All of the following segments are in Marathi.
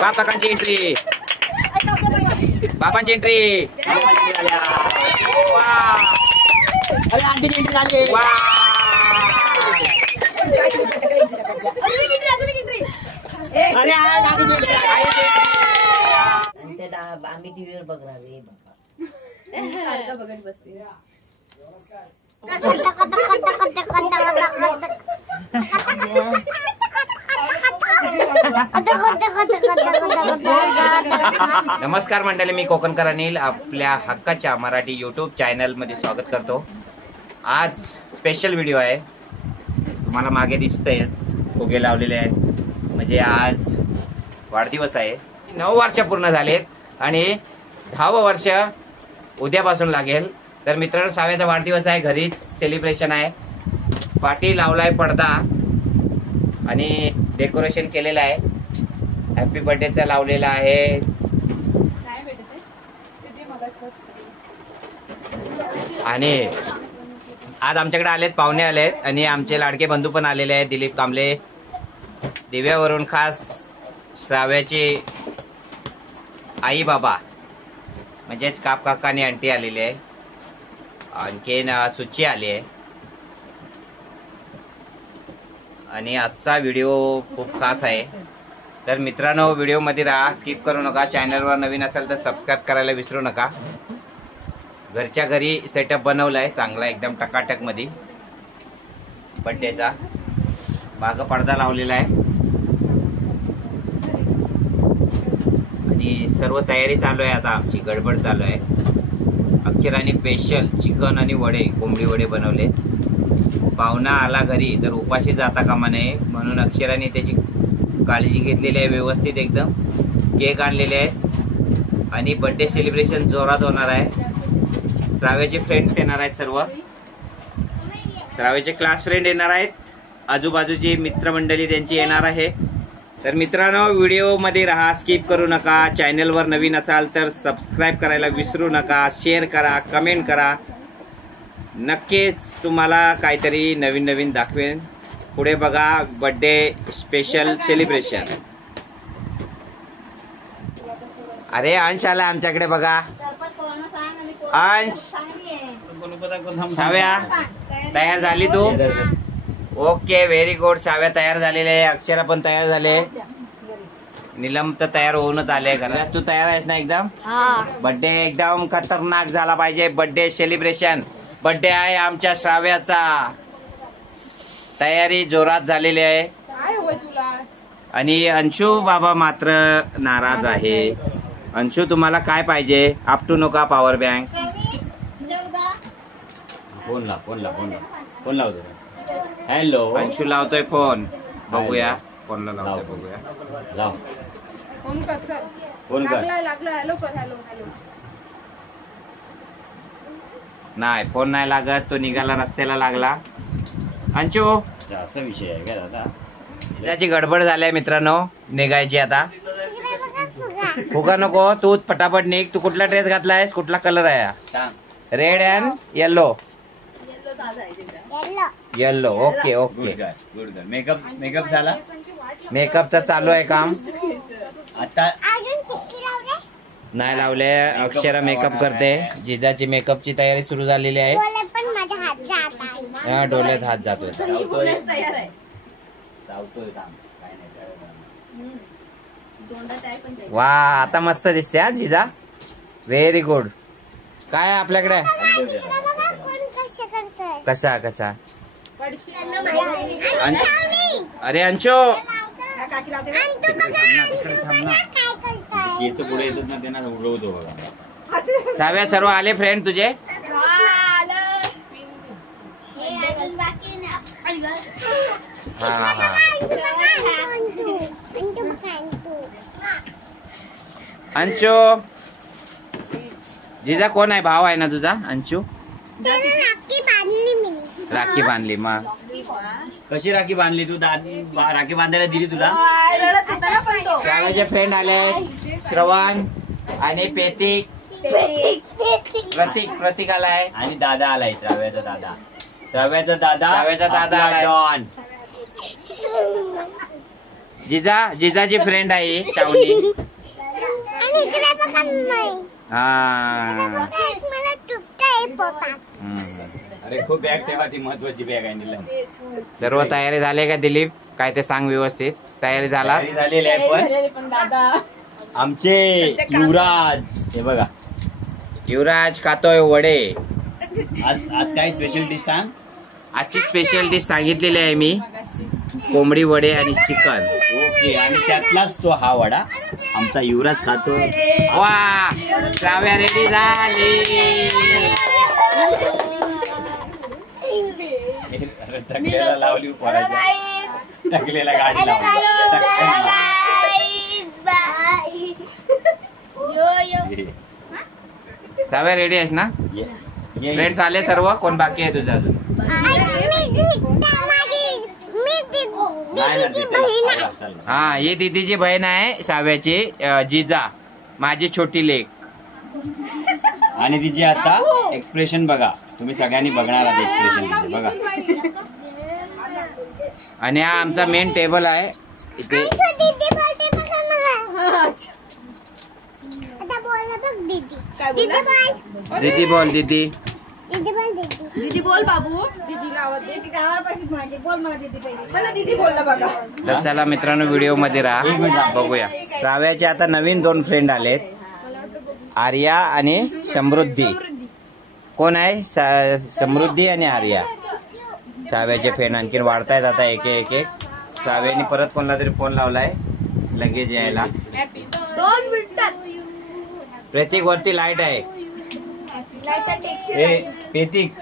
बाबांची एंट्री, बाबांची एंट्री. अरे आंटीची एंट्री झाली. अरे आम्ही टीव्हीवर बघणार रे बघत बसते. नमस्कार मंडळी, मी कोकणकर अनिल आपल्या हक्काच्या मराठी यूट्यूब चॅनल मध्ये स्वागत करतो. आज स्पेशल व्हिडिओ आहे. तुम्हाला मागे दिसतंय फुगे लावलेले आहेत, म्हणजे आज वाढदिवस आहे. 9 वर्ष पूर्ण झालेत आणि 10वं वर्ष उद्यापासून लागेल. तर मित्रांनो, साव्याचा वाढदिवस आहे, घरीच सेलिब्रेशन आहे. पाठी लावलाय पडदा आणि डेकोरेशन केलेलं आहे. हॅपी बर्थडेचा लावलेला आहे. आणि आज आमच्याकडे आलेत, पाहुणे आलेत आणि आमचे लाडके बंधू पण आलेले आहेत. दिलीप कांबळे दिव्यावरून खास श्राव्याचे आई बाबा म्हणजेच काप काका आणि आंटी आलेले आहे. आणखीन सुची आली आहे. आणि आजचा व्हिडिओ खूप खास आहे. तर मित्रांनो, व्हिडिओमध्ये राहा, स्किप करू नका. चॅनलवर नवीन असेल तर सबस्क्राईब करायला विसरू नका. घरच्या घरी सेटअप बनवलाय चांगला एकदम टकाटक मध्ये बर्थडेचा. मागं पडदा लावलेला आहे आणि सर्व तयारी चालू आहे. आता आमची गडबड चालू आहे. अक्षराने स्पेशल चिकन आणि वडे, कोंबडी वडे बनवले. पाहुणा आला घरी तर उपाशी जाता कामा नये म्हणून अक्षराने त्याची काळजी घेतलेली आहे. व्यवस्थित एकदम केक आणलेले आहे आणि बर्थडे सेलिब्रेशन जोरात होणार आहे. श्राव्याचे फ्रेंड्स येणार आहेत, सर्व श्राव्याचे क्लास फ्रेंड येणार आहेत. आजूबाजूची मित्रमंडळी त्यांची येणार आहे. तर मित्रांनो, व्हिडिओमध्ये राहा, स्किप करू नका. चॅनलवर नवीन असाल तर सबस्क्राईब करायला विसरू नका. शेअर करा, कमेंट करा. नक्कीच तुम्हाला काहीतरी नवीन नवीन दाखवेन. पुढे बघा बर्थडे स्पेशल सेलिब्रेशन. अरे अंश आला आमच्याकडे बघा. अंश, शाव्या तयार झाली तू? Okay, very good. शाव्या तयार झालेले आहे, अक्षरा पण तयार झाले, नीलम तर तयार होऊनच आले. घरात तू तयार आहेस ना एकदम? बर्थडे एकदम खतरनाक झाला पाहिजे. बर्थडे सेलिब्रेशन, बर्थडे आहे आमच्या श्राव्याचा. तयारी जोरात झालेली आहे. आणि अंशू बाबा मात्र नाराज आहे. अंशू, तुम्हाला काय पाहिजे? आपटू नका पॉवर बँक. फोन लाव. हॅलो, अंशू लावतोय फोन. बघूया फोनला लावतोय, बघूया. लाव फोन कर. लागला. हॅलो कर. हॅलो. नाही, फोन नाही लागत. तो निघाला, रस्त्याला लागला. अंशू, असा विषय आहे का दादा? त्याची गडबड झाली मित्रांनो, निघायची आता. फुगा नको, तू पटापट निघ. तू कुठला ड्रेस घातलायस? कुठला कलर आहे? Red and yellow. Yellow. Okay. Good. Makeup झाला? मेकअपचा चालू आहे काम. आता नाही लावले. अक्षरा मेकअप करते. जिजाची मेकअपची तयारी सुरू झालेली आहे. डोळ्यात हात जातोय. वा, आता मस्त दिसते हा जिजा. Very good. काय आपल्याकडे? कशा? अरे अंशू, तिकडे थांब ना. केस पुढे येतात ना, त्यांना उडवतो बघा. साव्या, सर्व आले फ्रेंड तुझे? हा. अंशू, जिजा कोण आहे? भाव आहे ना तुझा अंशू? राखी बांधली. मग कशी राखी बांधली तू? राखी बांधायला दिली तुला? श्राव्याचे फ्रेंड आले, श्रवण आणि प्रतीक आलाय आणि दादा आलाय. श्राव्याचा दादा डॉन. जिजाची फ्रेंड आहे शावनी. हा अरे खूप बॅग ठेवा, ती महत्वाची बॅग आहे नीलम. सर्व तयारी झाली का दिलीप? काय ते सांग व्यवस्थित. तयारी झाला? तयारी झालेली आहे. पण दादा आमचे युवराज हे बघा, युवराज खातोय वडे. आज काय स्पेशल डिश सांग. आजची स्पेशल डिश सांगितलेली आहे मी, कोंबडी वडे आणि चिकन. ओके, आणि त्यातलाच तो हा वडा आमचा युवराज खातोय. वा, श्राव्या रेडी झाली. टकलेला लावली टकलेला गाडी लावली. श्राव्या रेडी आहेस ना? फ्रेंड्स आले सर्व? कोण बाकी आहे तुझं अजून? हा, ही दीदीची बहीण आहे श्राव्याची, जिजा, माझी छोटी लेक. आणि तिचे आता एक्सप्रेशन बघा, तुम्ही सगळ्यांनी बघणार आहात एक्सप्रेशन बघा. आणि हा आमचा मेन टेबल आहे इथे. दीदी बोल, दीदी. दीदी बोल बाबू. दीदीला आवाज दे. बोल मला दीदी पाहिजे. मला दीदी बोलला बघा. तर चला मित्रांनो, व्हिडिओ मध्ये राहा, बघूया. श्राव्याचे आता नवीन 2 फ्रेंड आलेत, आर्या आणि समृद्धी. कोण आहे? समृद्धी आणि आर्या. श्राव्याचे फ्रेंड आणखीन वाढतायत आता एक एक. श्राव्याने परत कोणाला तरी फोन लावलाय लगेच यायला. 2 मिनिटात. प्रतीक वरती लाईट आहे. पेतिक.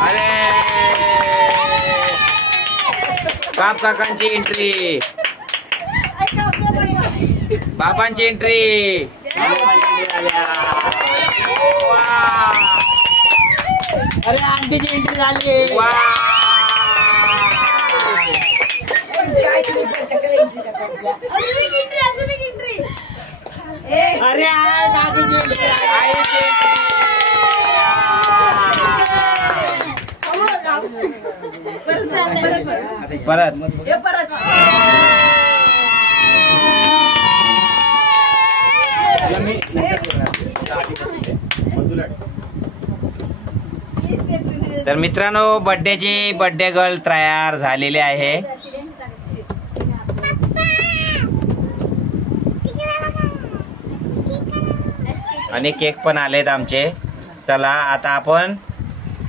अरे बाप काकांची एंट्री, बाबांची एंट्री. अरे आंटीची एंट्री झाली. वा, अरे दादीची एंट्री. आईची परत. तर मित्रांनो, बर्थडे गर्ल तयार झालेली आहे. आणि केक पण आलेत आमचे. चला आता आपण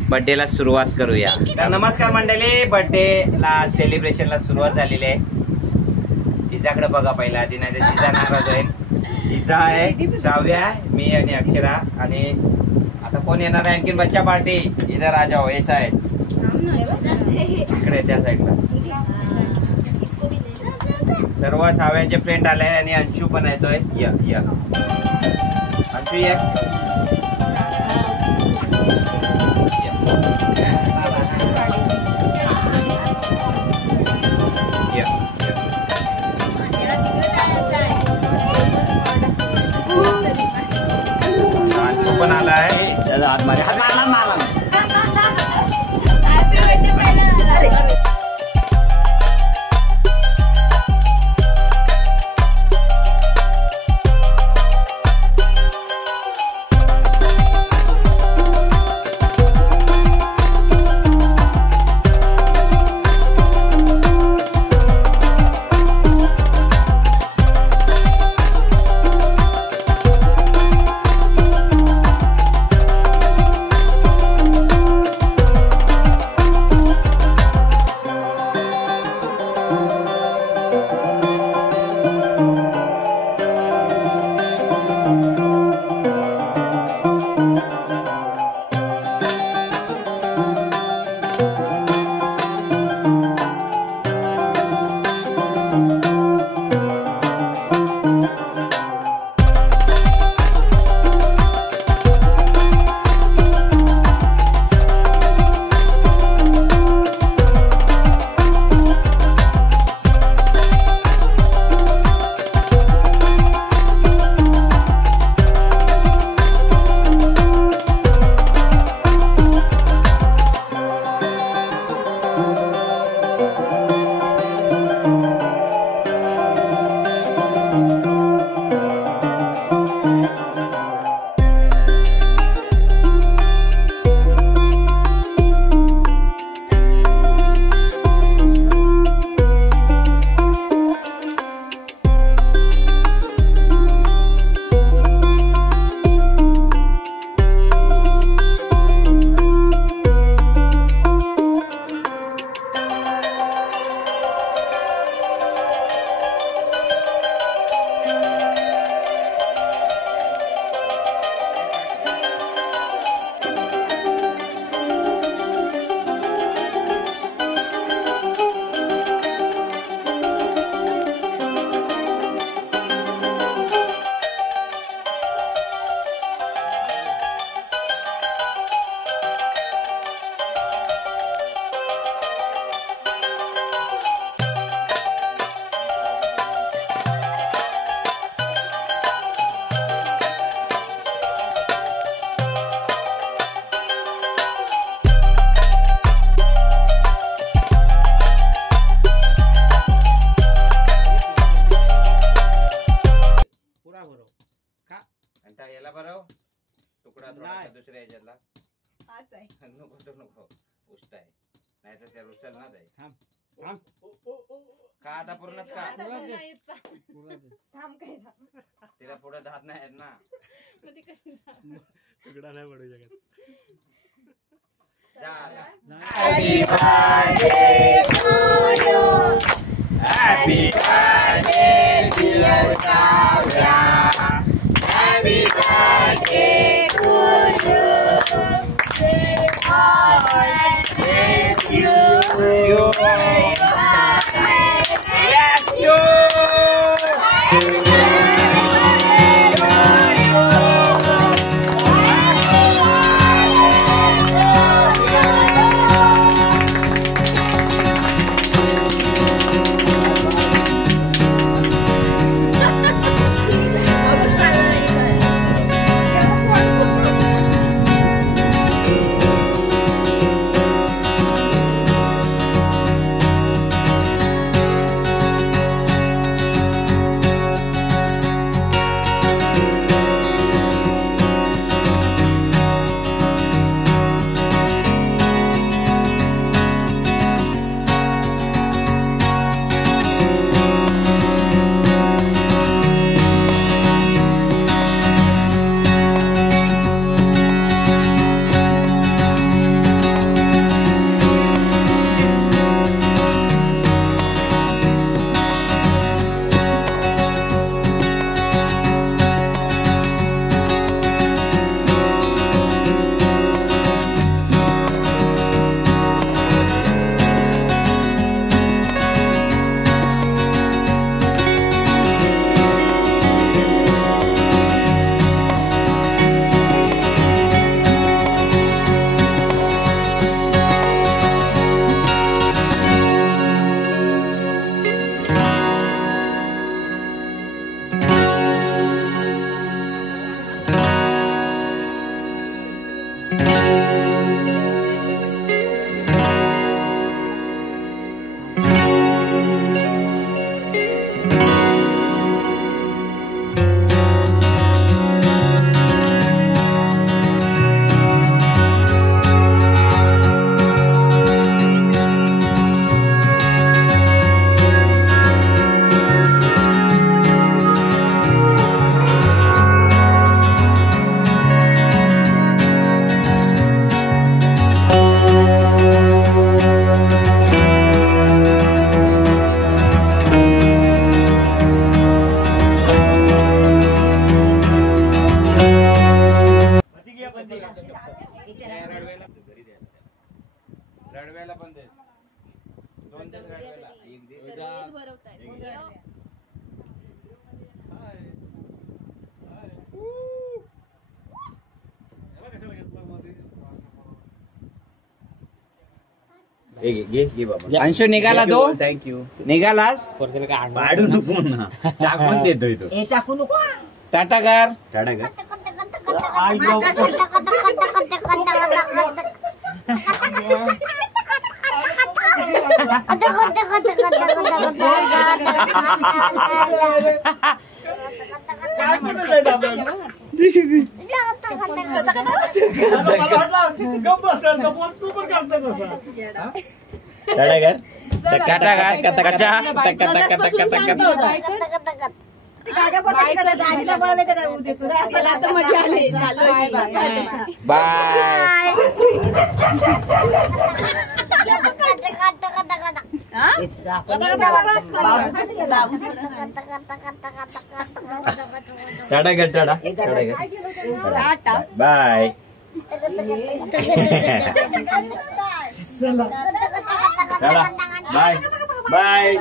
बर्थडेला सुरुवात करूया. तर नमस्कार मंडळी, बर्थडेला सेलिब्रेशनला सुरुवात झालेली आहे. जिजाकडे बघा पहिला आधी, नाही तर जिजा नाराज होईल. जिजा आहे, श्राव्या आहे, मी आणि अक्षरा. आणि आता कोण येणार आहे आणखीन? बच्चा पार्टी. इधर राजा हो, ऐसा आहे इकडे त्या साईडला. सर्व श्राव्याचे फ्रेंड आले आणि अंशू पण येतोय. य अंशू ये. अंशू पण आला आहे. हात मारा. नाही तर त्या रुचल ना जाईल. थांब थांब. का आता पूर्णच का थांब काय तिला पुढे जात नाही आहेत ना. तुकडा नाही पडू शकत. झाला. Happy birthday to you. Happy birthday dear Kavya. Happy birthday to you. May God bless you. Yes, you. रडव्याला पण दे. दोन दे रडव्याला. एक दे. घे बाबा. अंशू निघाला तो. थँक्यू. निघालास. पाडू नको ना. टाकून देतोय तो. हे टाकू नको टाटा कर. टाटा का? बाय. टाटा कर. टाटा. बाय. टाटा. बाय. बाय.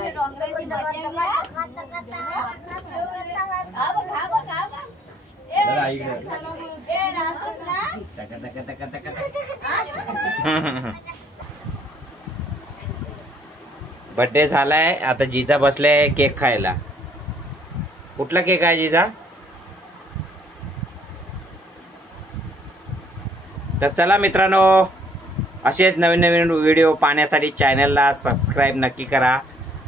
बर्थडे झालाय. आता जिजा बसलाय केक खायला. कुठला केक आहे जिजा? तर चला मित्रांनो, असेच नवीन नवीन व्हिडिओ पाहण्यासाठी चॅनलला सबस्क्राईब नक्की करा.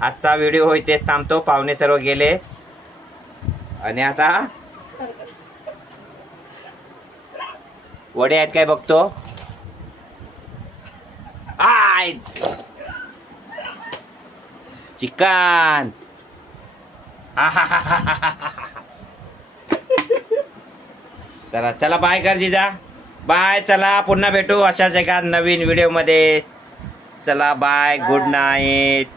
आजचा व्हिडिओ इथेच थांबतो. पाहुणे सर्व गेले आणि आता वडे आहेत काय बघतो. चिकन. चला चला बाय कर जिजा. बाय. चला पुन्हा भेटू अशाच एका नवीन व्हिडिओ मध्ये. चला बाय. Good night.